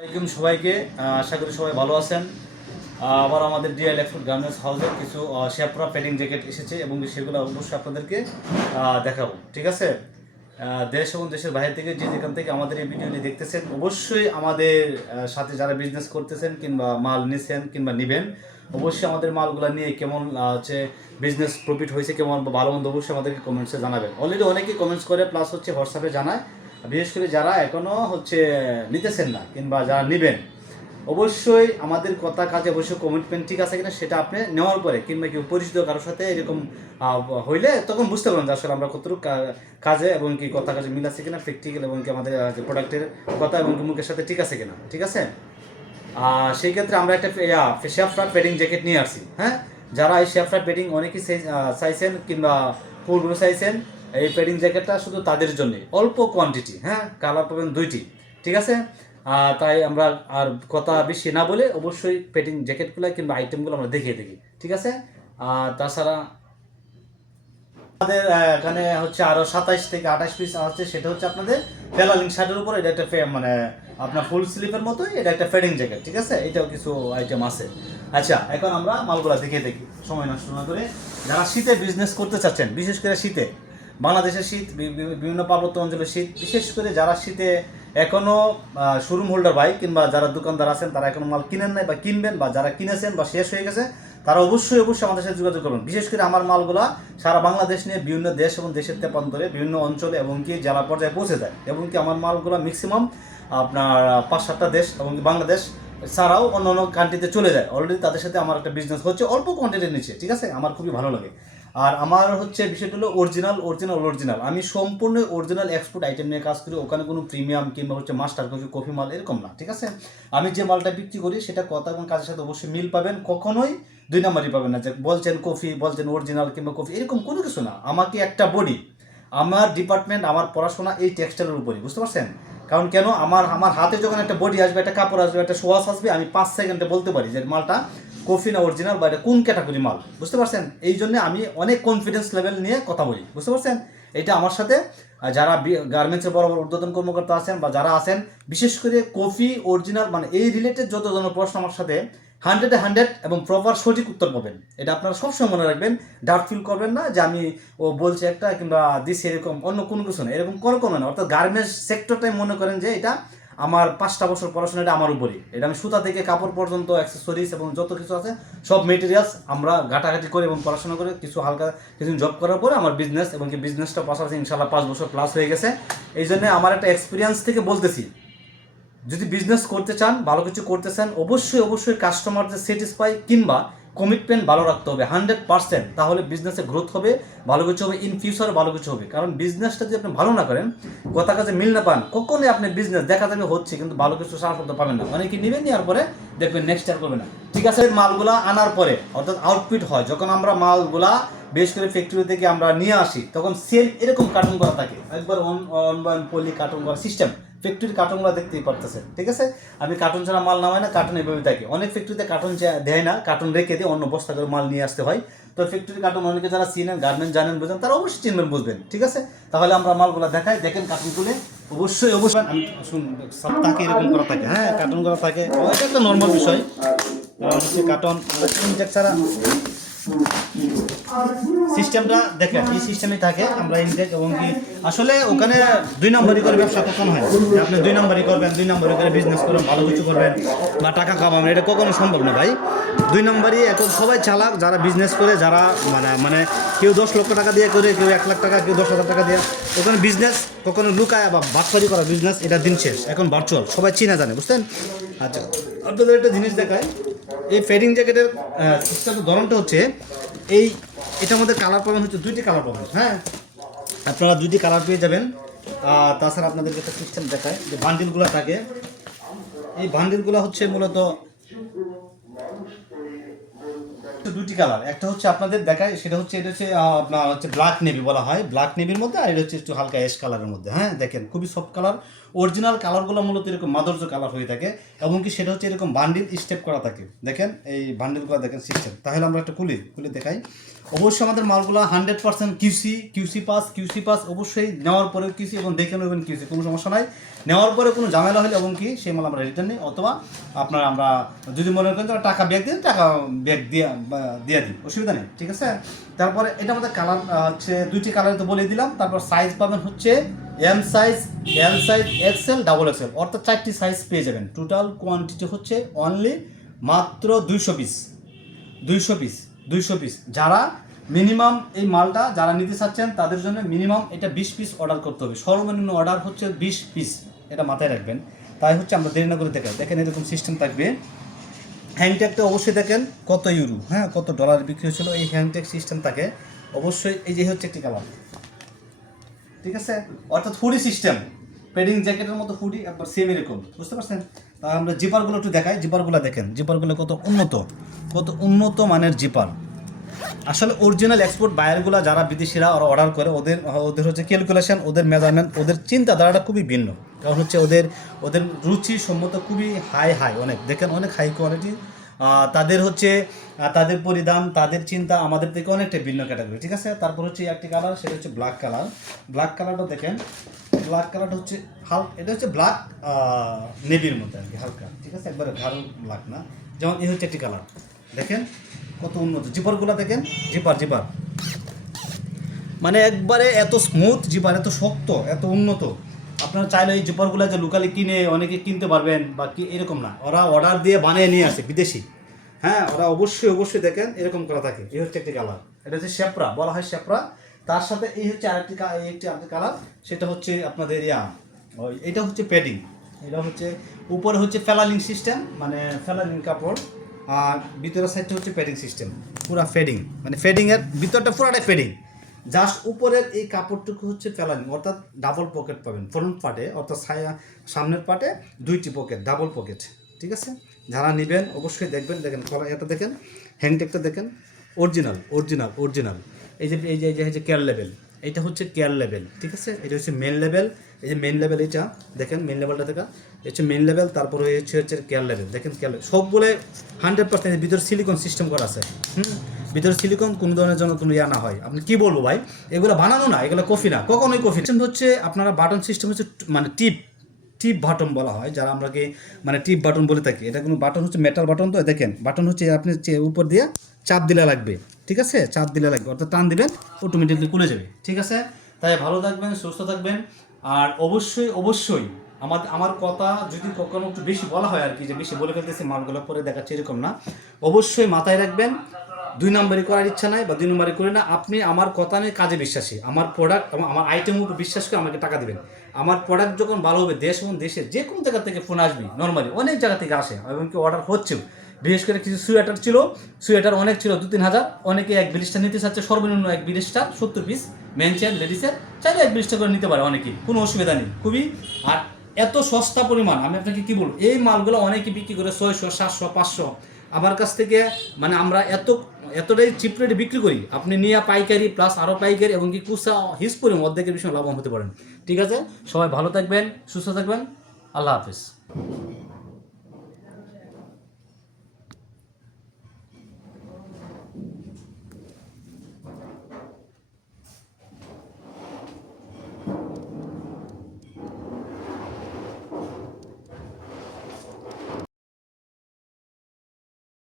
আসসালামাইকুম সবাইকে। আশা করি সবাই ভালো আছেন। আবার আমাদের ডিএল এক্সপোর্ট গার্মেন্টস হাউসে কিছু শেপরা প্যাডিং জ্যাকেট এসেছে এবং সেগুলো অবশ্যই আপনাদেরকে দেখাবো। ঠিক আছে, দেশ এবং দেশের বাইরে থেকে যে যেখান থেকে আমাদের এই ভিডিওটি দেখতেছেন অবশ্যই আমাদের সাথে যারা বিজনেস করতেছেন কিংবা মাল নিছেন কিংবা নেবেন, অবশ্যই আমাদের মালগুলো নিয়ে কেমন হচ্ছে বিজনেস প্রফিট হয়েছে কেমন বা ভালো মন্দ অবশ্যই আমাদেরকে কমেন্টসে জানাবেন। অলরেডি অনেকেই কমেন্টস করে, প্লাস হচ্ছে হোয়াটসঅ্যাপে জানায়। বিশেষ করে যারা এখনও হচ্ছে নিতেছেন না কিংবা যারা নেবেন, অবশ্যই আমাদের কথা কাজে অবশ্যই কমিটমেন্ট ঠিক আছে কিনা সেটা আপনি নেওয়ার পরে কিংবা কেউ পরিচিত কারোর সাথে এরকম হইলে তখন বুঝতে পারবেন যে আসলে আমরা কতটুকু কাজে এবং কি কথা কাজে মিল আছে কিনা, প্র্যাকটিক্যাল এবং কি আমাদের প্রোডাক্টের কথা এবং কি মুখের সাথে ঠিক আছে কিনা। ঠিক আছে, সেই ক্ষেত্রে আমরা একটা শেফরা পেডিং জ্যাকেট নিয়ে আসছি। হ্যাঁ, যারা এই শেফরা পেডিং অনেকেই চাইছেন কিংবা ফুলগুলো চাইছেন, এই পেডিং জ্যাকেটটা শুধু তাদের জন্য, অল্প কোয়ান্টিটি। হ্যাঁ, কালার পাবেন 2টি। ঠিক আছে, তাই আমরা আর কথা বেশি না বলে অবশ্যই পেডিং জ্যাকেটগুলো কিংবা আইটেমগুলো আমরা দেখিয়ে দেখি। ঠিক আছে, তাছাড়া আমাদের এখানে হচ্ছে আরও 27 থেকে 28 পিস আছে। সেটা হচ্ছে আপনাদের ফেলালিং শার্টের উপর এটা একটা মানে আপনার ফুল স্লিপের মতোই এটা একটা ফেডিং জ্যাকেট। ঠিক আছে, এটাও কিছু আইটেম আছে। আচ্ছা, এখন আমরা মালগুলো দেখিয়ে দেখি সময় নষ্ট না করে। যারা শীতে বিজনেস করতে চাচ্ছেন, বিশেষ করে শীতে, বাংলাদেশের শীত, বিভিন্ন পার্বত্য অঞ্চলের শীত, বিশেষ করে যারা শীতে এখনও শোরুম হোল্ডার ভাই কিংবা যারা দোকানদার আছেন তারা এখনো মাল কিনেন নাই বা কিনবেন, বা যারা কিনেছেন বা শেষ হয়ে গেছে, তারা অবশ্যই আমাদের সাথে যোগাযোগ করবেন। বিশেষ করে আমার মালগুলা সারা বাংলাদেশ নিয়ে বিভিন্ন দেশ এবং দেশের তেপান্তরে বিভিন্ন অঞ্চলে এবং কি জেলা পর্যায়ে পৌঁছে যায়, এবং কি আমার মালগুলো ম্যাক্সিমাম আপনার 5-7টা দেশ এবং কি বাংলাদেশ ছাড়াও অন্য অন্য কান্ট্রিতে চলে যায়। অলরেডি তাদের সাথে আমার একটা বিজনেস হচ্ছে অল্প কোয়ান্টিটির নিচে। ঠিক আছে, আমার খুবই ভালো লাগে। আর আমার হচ্ছে বিষয়টা হলো অরিজিনাল। আমি সম্পূর্ণ অরিজিনাল এক্সপোর্ট আইটেম নিয়ে কাজ করি। ওখানে কোনো প্রিমিয়াম কিংবা হচ্ছে মাস্টার কফি মাল এরকম না। ঠিক আছে, আমি যে মালটা বিক্রি করি সেটা কথা এবং কাজের সাথে অবশ্যই মিল পাবেন, কখনোই 2 নাম্বারই পাবেন না যে বলছেন কফি, বলছেন অরিজিনাল কিংবা কফি, এরকম কোনো কিছু না। আমাকে একটা বডি, আমার ডিপার্টমেন্ট, আমার পড়াশোনা এই টেক্সটাইলের উপরই, বুঝতে পারছেন? কারণ কেন, আমার হাতে যখন একটা বডি আসবে, একটা কাপড় আসবে, একটা সোয়াশ আসবে, আমি 5 সেকেন্ডে বলতে পারি যে মালটা কফি না অরিজিনাল বা এটা কোন ক্যাটাগরি মাল, বুঝতে পারছেন? এই জন্য আমি অনেক কনফিডেন্স লেভেল নিয়ে কথা বলি, বুঝতে পারছেন? এটা আমার সাথে যারা গার্মেন্টসের বড় বড় ঊর্ধ্বতন কর্মকর্তা আছেন বা যারা আছেন, বিশেষ করে কফি অরিজিনাল মানে এই রিলেটেড যত ধরনের প্রশ্ন আমার সাথে 100-100 এবং প্রপার সঠিক উত্তর পাবেন। এটা আপনারা সবসময় মনে রাখবেন। ডাউট ফিল করবেন না যে আমি ও বলছে একটা কিংবা দিচ্ছে এরকম, অন্য কোনো কিছু না, এরকম কোনো না। অর্থাৎ গার্মেন্টস সেক্টরটাই মনে করেন যে এটা আমার 5টা বছর পড়াশোনা, এটা আমার উপরই। এটা আমি সুতা থেকে কাপড় পর্যন্ত অ্যাক্সেসরিজ এবং যত কিছু আছে সব মেটেরিয়ালস আমরা ঘাটাঘাটি করে এবং পড়াশোনা করে কিছু হালকা কিছু জব করার পরে আমার বিজনেস এবং কি বিজনেসটা পাশাপাশি ইনশাল্লাহ 5 বছর প্লাস হয়ে গেছে। এই জন্য আমার একটা এক্সপিরিয়েন্স থেকে বলতেছি, যদি বিজনেস করতে চান, ভালো কিছু করতে চান, অবশ্যই কাস্টমারদের স্যাটিসফাই কিংবা কমিটমেন্ট ভালো রাখতে হবে 100%। তাহলে বিজনেসে গ্রোথ হবে, ভালো কিছু হবে, ইন ফিউচারে ভালো কিছু হবে। কারণ বিজনেসটা যদি আপনি ভালো না করেন, কথা কাজে মিল না পান, কখনোই আপনি বিজনেস দেখা যাবে হচ্ছে কিন্তু ভালো কিছু সারা করতে পারবেন না। অনেকে নেবেন নেওয়ার পরে দেখবেন নেক্সট ইয়ার করবে না। ঠিক আছে, মালগুলা আনার পরে অর্থাৎ আউটপুট হয় যখন আমরা মালগুলা বেশ করে ফ্যাক্টরি থেকে আমরা নিয়ে আসি, তখন সেল এরকম কার্টুন করা থাকে, একবার অন বাই পলি কার্টুন করা সিস্টেম। ফ্যাক্টরির কার্টুনগুলো দেখতেই পারতেছেন। ঠিক আছে, আমি কার্টুন ছাড়া মাল নামাই না, কার্টুন এভাবে থাকে। অনেক ফ্যাক্টরিতে কার্টুন দেয় না, কার্টুন রেখে দিয়ে অন্য বস্তা করে মাল নিয়ে আসতে হয়। তো ফ্যাক্টরির কার্টুন অনেকে যারা চিনেন, গার্মেন্ট জানেন, বুঝেন, তারা অবশ্যই চিনবেন, বুঝবেন। ঠিক আছে, তাহলে আমরা মালগুলো দেখাই, দেখেন কার্টুন তুলে অবশ্যই আমি সপ্তাহে এরকম করা থাকে। হ্যাঁ, কার্টুন করা থাকে, এটা একটা নর্মাল বিষয়। কার্টুন ছাড়া সিস্টেমটা দেখেন, এই সিস্টেমে থাকে। আমরা ইনটেক এবং কি আসলে ওখানে 2 নম্বরই করে ব্যবসা কখনো হয় না। আপনি 2 নম্বরই করবেন, 2 নম্বরই করে বিজনেস করবেন, ভালো কিছু করবেন বা টাকা কামাবেন, এটা কখনো সম্ভব না ভাই। 2 নম্বরই এখন সবাই চালাক যারা বিজনেস করে, যারা মানে কেউ 10 লক্ষ টাকা দিয়ে করে, কেউ 1 লাখ টাকা, কেউ 10,000 টাকা দিয়ে। ওখানে বিজনেস কখনো লুকায় বা বাটপারি করা বিজনেস, এটা দিন শেষ। এখন ভার্চুয়াল, সবাই চিনা জানে, বুঝতেন? আচ্ছা, আপনাদের একটা জিনিস দেখায়, এই ফেডিং জ্যাকেটের সিস্টেমের ধরনটা হচ্ছে এটার মধ্যে কালার পাবেন হচ্ছে 2টি কালার পাবেন। হ্যাঁ, আপনারা 2টি কালার পেয়ে যাবেন। তাছাড়া আপনাদেরকে একটা সিস্টেম দেখায় যে বান্ডিলগুলো থাকে। এই বান্ডিলগুলো হচ্ছে মূলত 2টি কালার। একটা হচ্ছে আপনাদের দেখায়, সেটা হচ্ছে এটা হচ্ছে আপনার হচ্ছে ব্ল্যাক নেভি বলা হয়, ব্ল্যাক নেভির মধ্যে। আর এটা হচ্ছে একটু হালকা অ্যাশ কালারের মধ্যে। হ্যাঁ, দেখেন খুবই সফট কালার, অরিজিনাল কালারগুলো মূলত এরকম মাধুর্য কালার হয়ে থাকে, এবং কি সেটা হচ্ছে এরকম বান্ডিল স্টেপ করা থাকে। দেখেন এই বান্ডিলগুলো দেখেন সিস্টেম। তাহলে আমরা একটা খুলে দেখাই। অবশ্যই আমাদের মালগুলো 100% কিউসি পাস অবশ্যই নেওয়ার পরে কিউসি এবং দেখে নেবেন কিউসি, কোনো সমস্যা নাই। নেওয়ার পরে কোনো ঝামেলা হলে এবং কি সেই মাল আমরা রিটার্ন নিই, অথবা আপনার আমরা যদি মনে করেন টাকা ব্যাগ দিন, টাকা ব্যাগ দিয়ে দিই, অসুবিধা নেই, ঠিক আছে। তারপরে এটা আমাদের কালার হচ্ছে 2টি কালার তো বলে দিলাম। তারপর সাইজ পাবেন হচ্ছে M size, L size, XL, double XL, অর্থাৎ 4টি সাইজ পেয়ে যাবেন। টোটাল কোয়ান্টিটি হচ্ছে অনলি মাত্র 200 পিস। যারা মিনিমাম এই মালটা যারা নিতে চাচ্ছেন তাদের জন্য মিনিমাম এটা 20 পিস অর্ডার করতে হবে। সর্বনিম্ন অর্ডার হচ্ছে 20 পিস, এটা মাথায় রাখবেন। তাই হচ্ছে আমরা দেরি না করে দেখেন এরকম সিস্টেম থাকবে। হ্যাংট্যাগটা অবশ্যই দেখেন কত ইউরো, হ্যাঁ কত ডলার বিক্রি হয়েছিল, এই হ্যাংট্যাগ সিস্টেম থাকে অবশ্যই। এই যে হচ্ছে একটি কালার, ঠিক আছে, অর্থাৎ হুডি সিস্টেম, পেডিং জ্যাকেটের মতো হুডি একবার সেম এরকম, বুঝতে পারছেন। তা আমরা জিপারগুলো একটু দেখাই। জিপারগুলো দেখেন, জিপারগুলো কত উন্নত মানের জিপার। আসলে অরিজিনাল এক্সপোর্ট বায়ারগুলো যারা বিদেশিরা ওরা অর্ডার করে, ওদের হচ্ছে ক্যালকুলেশন, ওদের মেজারমেন্ট, ওদের চিন্তাধারাটা খুবই ভিন্ন। কারণ হচ্ছে ওদের রুচি সম্মত খুবই হাই অনেক, দেখেন অনেক হাই কোয়ালিটি। তাদের হচ্ছে তাদের পরিধান, তাদের চিন্তা আমাদের থেকে অনেকটা ভিন্ন ক্যাটাগরি, ঠিক আছে। তারপর হচ্ছে একটি কালার, সেটা হচ্ছে ব্ল্যাক কালারটা দেখেন। ব্ল্যাক কালারটা হচ্ছে এটা হচ্ছে ব্ল্যাক নেভির মধ্যে আর কি, হালকা, ঠিক আছে, একবারে গাঢ় ব্ল্যাক না। যেমন এই হচ্ছে একটি কালার, দেখেন কত উন্নত। জিপারগুলো দেখেন, জিপার মানে একবারে এত স্মুথ জিপার, এত শক্ত, এত উন্নত। আপনারা চাইলে এই জিপারগুলো যে লোকালি কিনে অনেকে কিনতে পারবেন বা কি, এরকম না, ওরা অর্ডার দিয়ে বানিয়ে নিয়ে আসে বিদেশি। হ্যাঁ, ওরা অবশ্যই দেখেন এরকম করা থাকে। এই হচ্ছে একটি কালার, এটা হচ্ছে শেপরা, বলা হয় শেপরা। তার সাথে এই হচ্ছে আরেকটি কালার, সেটা হচ্ছে আপনাদের এটা হচ্ছে প্যাডিং। এটা হচ্ছে উপরে হচ্ছে ফেলালিং সিস্টেম, মানে ফেলালিং কাপড়, আর ভিতরের সাইডটা হচ্ছে প্যাডিং সিস্টেম, পুরা ফেডিং, মানে ফেডিংয়ের ভিতরটা পুরাটাই ফেডিং। জাস্ট উপরের এই কাপড়টুকু হচ্ছে ফেলালিং, অর্থাৎ ডাবল পকেট পাবেন ফ্রন্ট পার্টে, অর্থাৎ সামনের পার্টে 2টি পকেট, ডাবল পকেট, ঠিক আছে। যারা নেবেন অবশ্যই দেখবেন এটা দেখেন, হ্যাংট্যাগটা দেখেন, অরিজিনাল। এই যে কেয়ার লেভেল, এটা হচ্ছে কেয়ার লেভেল, ঠিক আছে। এটা হচ্ছে মেন লেভেল, এই যে মেন লেভেল, এটা দেখেন মেন লেভেলটা দেখা, হচ্ছে মেন লেভেল। তারপরে হচ্ছে কেয়ার লেভেল, দেখেন কেয়ার লেভেল সবগুলো 100% ভিতরে সিলিকন সিস্টেম করা আছে। ভিতরে সিলিকন, কোনো ধরনের জন্য কোনো না হয়। আপনি কি বলবো ভাই, এগুলো বানানো না, এগুলো কফি না, কখনোই কফি হচ্ছে আপনারা বাটন সিস্টেম হচ্ছে, মানে টিপ বাটন বলা হয়, যারা আমরাকে মানে টিপ বাটন বলে থাকি। এটা কোনো বাটন হচ্ছে মেটাল বাটন, তো দেখেন বাটন হচ্ছে আপনি উপর দিয়ে চাপ দিলে লাগবে, ঠিক আছে, চাপ দিলে লাগবে, অর্থাৎ টান দিবেন অটোমেটিকলি খুলে যাবে, ঠিক আছে। তাই ভালো থাকবেন, সুস্থ থাকবেন। আর অবশ্যই আমার কথা যদি কখনো একটু বেশি বলা হয় আর কি, যে বেশি বলে ফেলতেছি মালগুলো পরে দেখাচ্ছে, এরকম না। অবশ্যই মাথায় রাখবেন, 2 নম্বরই করার ইচ্ছা নাই বা 2 নম্বরই করে না। আপনি আমার কথা নিয়ে কাজে বিশ্বাসী, আমার প্রোডাক্ট এবং আমার আইটেমের উপর বিশ্বাস করে আমাকে টাকা দেবেন। আমার প্রোডাক্ট যখন ভালো হবে, দেশ এবং দেশের যে কোনো জায়গা থেকে ফোন আসবে, নর্মালি অনেক জায়গা থেকে আসে, এবং কি অর্ডার হচ্ছেও। বিশেষ করে কিছু সোয়েটার অনেক ছিল, 2-3 হাজার। অনেকে 1 ব্লিস্টার নিতে চাচ্ছে, সর্বনিম্ন 1 ব্লিস্টার 70 পিস, মেন চেয়ার লেডিসের, চাইলে 1 ব্লিস্টার করে নিতে পারে অনেকেই, কোনো অসুবিধা নেই খুবই। আর এত সস্তা পরিমাণ, আমি আপনাকে কি বলবো, এই মালগুলো অনেকে বিক্রি করে 600, 700, 500। আমার কাছ থেকে মানে আমরা এতটাই চিপ রেটে বিক্রি করি, আপনি নিয়ে পাইকারি প্লাস আরও পাইকারি এবং কি কুচা হিস পরিমাণ অর্ধেকের বিষয়ে লাভবান হতে পারেন, ঠিক আছে। সবাই ভালো থাকবেন, সুস্থ থাকবেন, আল্লাহ হাফিজ।